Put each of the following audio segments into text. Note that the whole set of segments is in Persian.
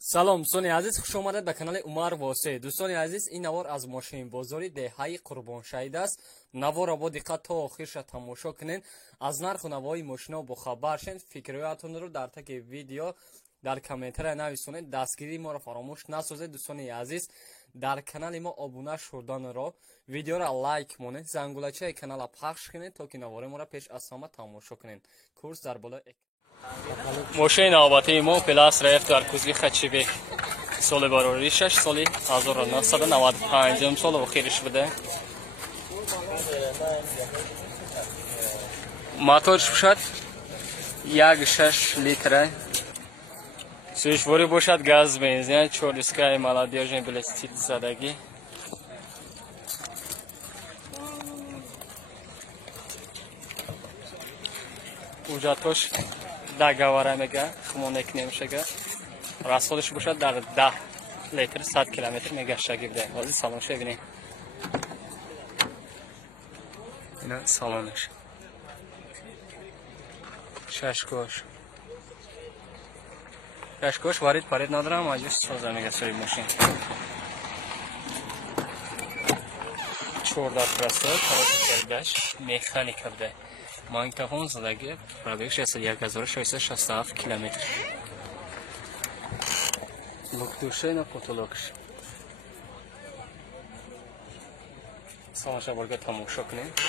салом дӯстони азиз, хуш омадед ба канали Умар Восеъ. дӯстони азиз, ин навор аз мошинбозори деҳаи Қурбоншаҳид аст. Наворро бо диққат то охирша тамошо кунед. аз нарху навои мошино бохабар шед. фикрҳоятонро дар таки видео дар комментария нависонед. дастгирии моро фаромӯш насозед. дӯстони азиз, дар канали мо обуна шуданро, видеоро лайк монед, зангулачаи канала пахш кунед, то ки навори моро пеш аз ҳама тамошо кунед. курс дар боло мошини навбатии мо Plus рефт дар кузви Хачиби соли бароришаш соли 1995 сол охириш буде. моторш бошад 1.6 литр. сӯишворӣ бошад газ бензин, 4 дискаи молодежный блестит задагӣ. ҳуҷҷатош дагавара мега хумонек немшага. расходиш бошад дар 10 литр 100 километр мегашаги буде. ҳозир салонш бибинед. ина салонш. шашкош варид парид надарам, аҷиш соза мега сои мошин. 14 прасот, кароташ механика буде. Магнитофон задаги пробег 1667 километр. Луктушена потолокш. Салонша борга тамошо кунед.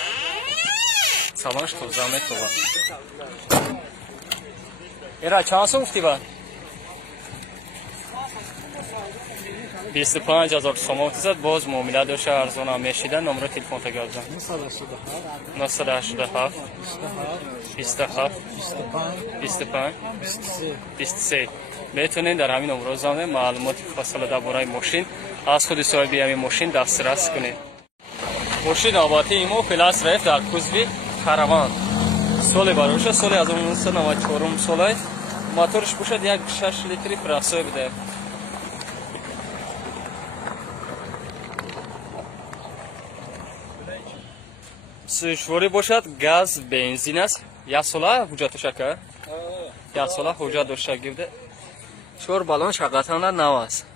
Салонш тоза метова. Эра чанд сум гуфтива? 25000 сом гуфтизад, боз муомила доша арзона мешида. номери телефонта гавзан 987 27 25 23. метавонед дар ҳамин номро замонед маълумоти муфассал дар бораи мошин аз худи соҳиби ҳамин мошин дастрас кунед. мошини навбатии мо Plus рефт дар кузви Караван соли бароша соли 1994 солай. моторш бошад 1.6 литри прасой буде. сӯишворӣ бошад газ бензин аст. як сола ҳуҷҷатошака? як сола ҳуҷҷат доштаги буде. 4 балон шақатанда нав аст.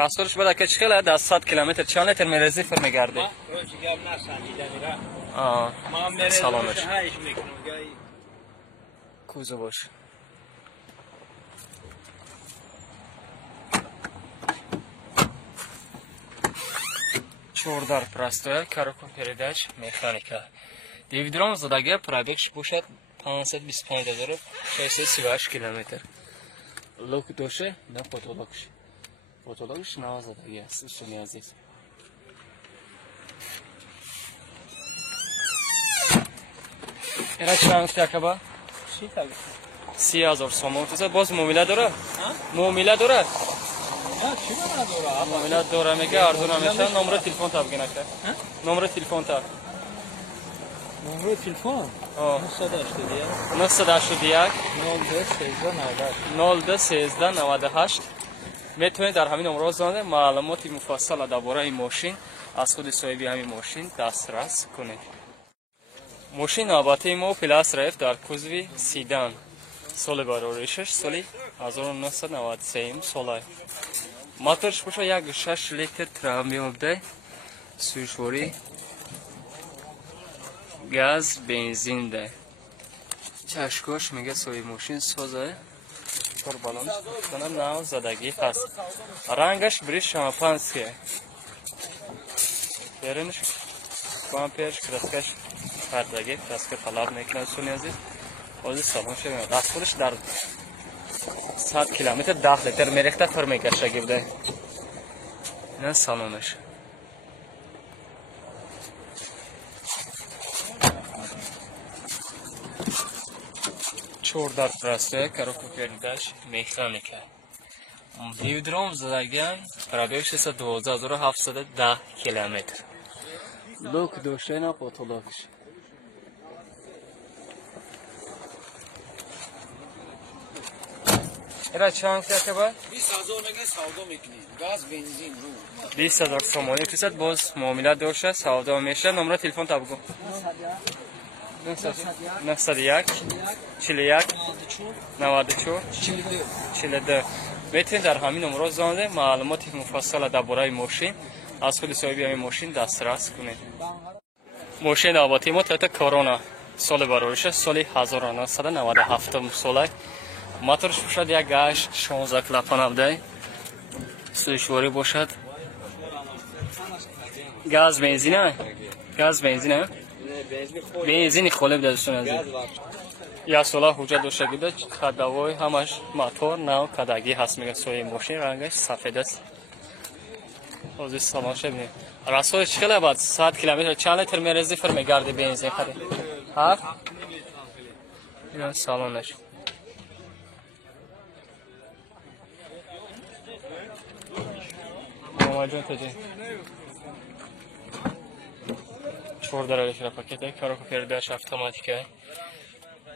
расходиш бада ки чӣ хела дар 100 километр чанд литр мерезифр мегарди? саломаш кузовош чордар простоя, коробка передач, механика. Дивидрон задаги пробегш бошад 525638 километр. лук доше на потолокш. потолокш на задаги аст, дӯстони азиз. эра чанд якаба? 30000 сом гуфтизад, боз муомила дорад? муомила дорад? муомила дора мега арзона меша. номери телефон та бигин ака. номери телефон та. номери телефон 981 02 13 02 метавонед дар ҳамин номро занед маълумоти муфассала дар бораи мошин аз худи соҳиби ҳамин мошин дастрас кунед. мошини навбатии мо Plus рефт дар кузви Сидан соли бароришаш соли 1993 солай. моторш боша 1.6 литр трамвион буде. сӯишворӣ газ бензин да. чашкош мега соҳиби мошин соза. чор балон кана нав задагӣ ҳаст. рангаш бриш шампанское. беринш бамперш краскаш ҳардагӣ краска талаб мекунад. дӯстони азиз, ҳозир салон шавед. расходиш дар 100 километр 10 литр мерехта фир мегашаги буде. ина салонаш. чордар простоя, коробка передач, механика. дивидром задагиам пробег 612710 километр. лук дошена потолокш. эра чанд якаба? 20000 мега савдо мекунед. газ бензин рӯ 20000 сомони гуфтизад, боз муомила доша савдо меша. номери телефон та бигӯ. 91 41 94 42 میتونید در همین نمره زنده معلومات مفصل درباره ماشین از خود صاحب همین ماشین دسترس کنید. ماشین آبادی ما تا کرونا سال برایش سال 1997 سال موتورش باشد یک گاش 16 کلپن بوده سوشواری باشد گاز بنزینه بنزین خالی بوده دوستان عزیز یا سالا حجت داشته بوده خداوی همش موتور نو کداگی هست میگه سوی ماشین رنگش سفید است اوزی سامان شبنیم راسوی چخیله بعد 100 کیلومتر چند لیتر میرزی فر میگرده بنزین خرید ها این سالانش ماجون تجی 14 لیتر پاکت کارو پیرداش اتوماتیکه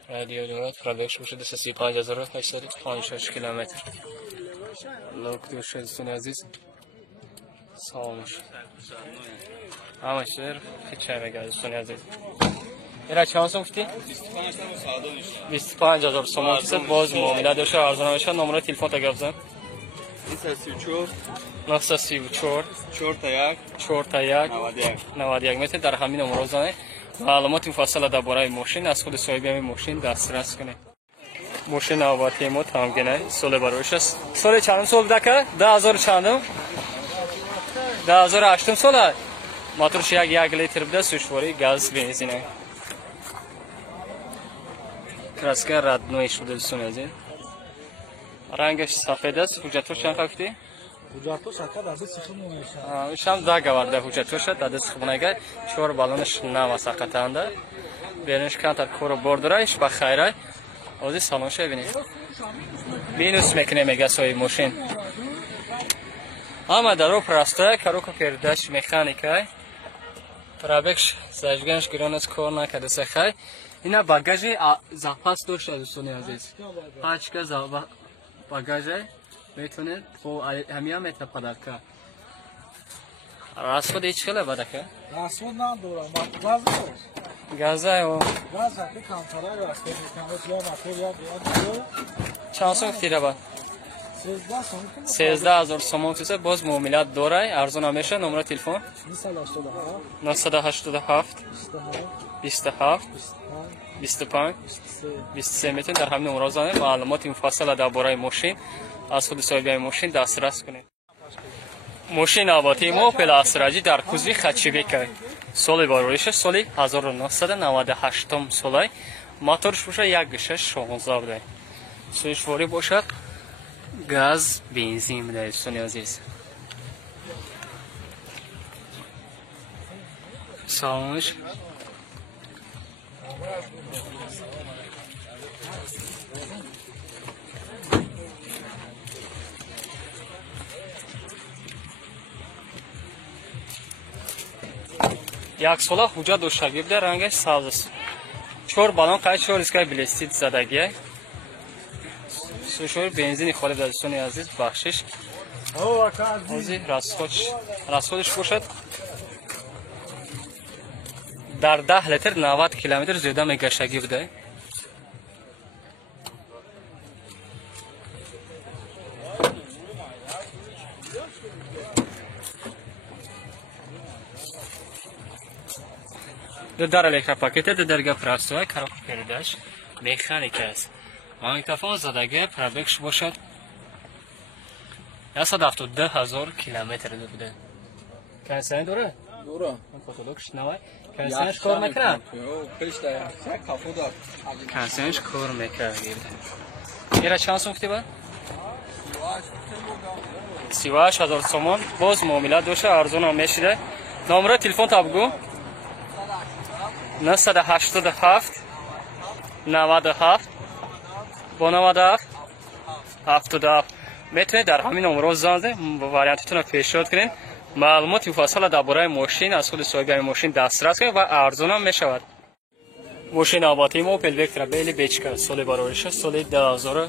رادیو دورات پرادکش بشه 235,856 کیلومتر لوک دوشه دوستان عزیز سالانش همش خیلی میگه دوستان عزیز اینا چند سوم گفتی 25000 سوم باز معامله داشته ارزان میشه نمره تلفن تا گفتم 934 41 91 متر در همین نمره زنه معلومات مفصل درباره ماشین از خود صاحب همین ماشین دسترس کنه. ماشین آبادی ما تمامه سال برایش است. سال چند سال بوده که 2000 چندم 2008 سال موتورش یک لیتر بوده سوشواری گاز بنزینه کراسکر رد نویش بوده دوستان عزیز رنگش سفید است حجتش چند گفتی حجتش اکد از سخن میشه شام دا گورده حجتش داد سخنگه چور بالونش نام ساقتانده بینش کانتر کورو بردرایش با خیره اوزی سالون شه ببینید بینوس میکنه میگه سوی ماشین اما درو پراسته کاروکو پیرداش مکانیکای پرابکش زاجگانش گرانس کار نکرده سخای اینا باگاژی زاپاس داشته دوستان عزیز پاچکا زاپا باگاژی میتونه تو همیا میتونه پدر که راسخود هیچ خیلی بده که راسخود ندارم گاز گازه و گاز که کانترای راسخود میکنه یا ماتریال یا چند سوم تیره با 13000 سوم باز معاملات داره ارزان میشه نمره تلفن 987 27 25 23 میتون در همین نمره زنه معلومات مفصل درباره ماشین از خود صاحب ماشین دسترس کنید. ماشین آبادی ما پلاستراجی در کوزی خچیبیک سال باروریش سال 1998 سال موتورش باشه 1.16 بوده سوشواری باشد گاز بنزین بوده دوستان عزیز سالانش یک ساله حجت داشته بوده رنگش سبز است چهار بالون قاید 4 اسکای بلستید زدگی سوشوار بنزین خالی بوده دوستان عزیز بخشش اوزی راسخودش باشد در 10 لیتر 90 کیلومتر زیاده میگشتگی بوده در الکتروپاکت درگاه پراستوهای کاروکو پیرداش مکانیک است مانیتافون زدگی پرابکش باشد 172,000 کیلومتر بوده کنسرین دوره؟ دوره فوتولوگش نوای کنسرینش کار میکنه؟ کنسرینش کار میکنه ایره چند سوم کتی با؟ 38,000 سومان باز معاملات داشته ارزان هم میشیده نمره تلفن تا بگو 987 97 با 97 77 میتونید در همین نمره زنده واریانتتون رو پیشنهاد کنین معلومات مفصل درباره ماشین از خود صاحب ماشین دسترس کنید و ارزان هم میشود ماشین آبادی ما اوپل وکترا بیلی بیچکا سال باروریش سال 2000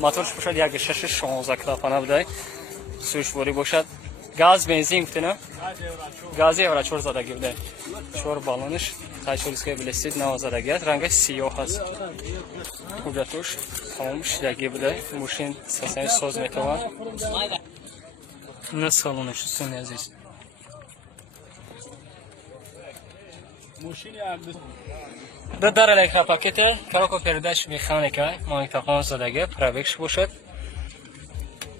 موتورش باشد 1.16 کلپنه بوده سوشواری باشد گاز بنزین گفتین گازی اول 4 زدگی بوده 4 بالونش تایشوریسکه بلستید 9 زدگی است رنگش سیاه هست کجاتوش تمام شدگی بوده ماشین ساسنش ساز میتوان نه سالونش سن عزیز دو در الکترا پاکت کاراکو پرداش میخانیکا مانیتافون زدگی پرابکش باشد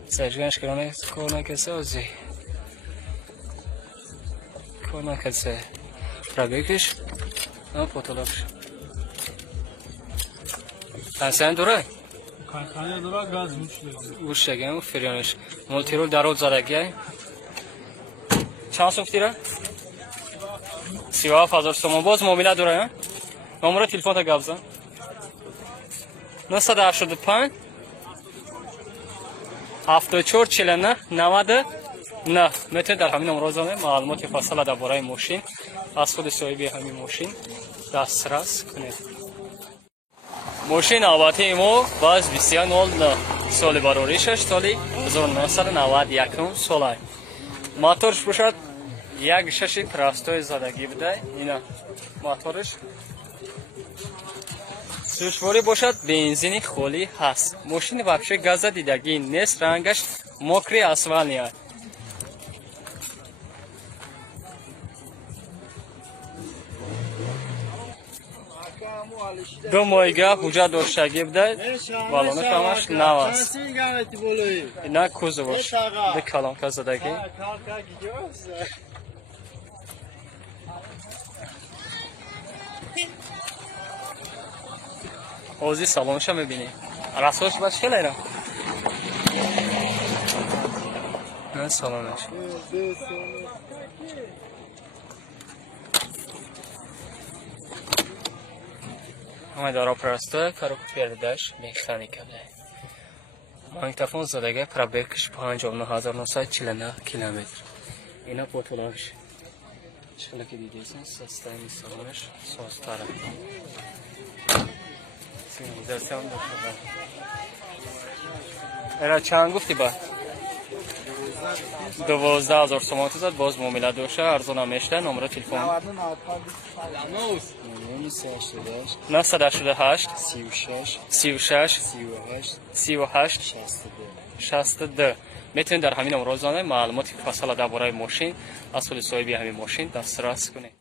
سرجگنش کنه کسی اوزی کنه کسی پرابکش نه پوتولوش کنسیان دوره کنسیان دوره گاز میشه گوشتگی و فریانش مولتیرول در روز زدگی چند سوم تیره 37,000 تومان باز موبیله دوره نمره تلفن تا گفت زن 985 74 49 90 نه میتونید در همین نمره زنه معلومات فاصله درباره ماشین از خود صاحب همین ماشین دسترس کنید. ماشین البته ما باز 29 سال باروریشش سالی 1991 سال موتورش باشد 1.6 پراستوی زدگی بوده اینا موتورش سوشواری باشد بنزینی خالی هست ماشین واقعا گاز دیدگی نیست رنگش مکری اسفالتیه دو مایگه حجت داشتگی بوده بالون کامش نو است اینا کوزه باش ده کلام که زدگی اوزی سالونش هم میبینی رسوش باش خیلی اینا نه سالونش همه دارا پرسته کارو پیرداش میخانیکا بوده مانیتافون زدگی پرابکش 59,949 کیلومتر اینا پوتولانش شکلی که دیدیسن سستانی سالونش سازتره سیمولیزاسیون داشته اینا چند گفتی با 12,000 تومان زد باز معامله داشته ارزان هم میشته نمره تلفن 988 36 38 62 میتونید در همین نمره زنه معلومات فاصله درباره ماشین از خود صاحب همین ماشین دسترس کنید.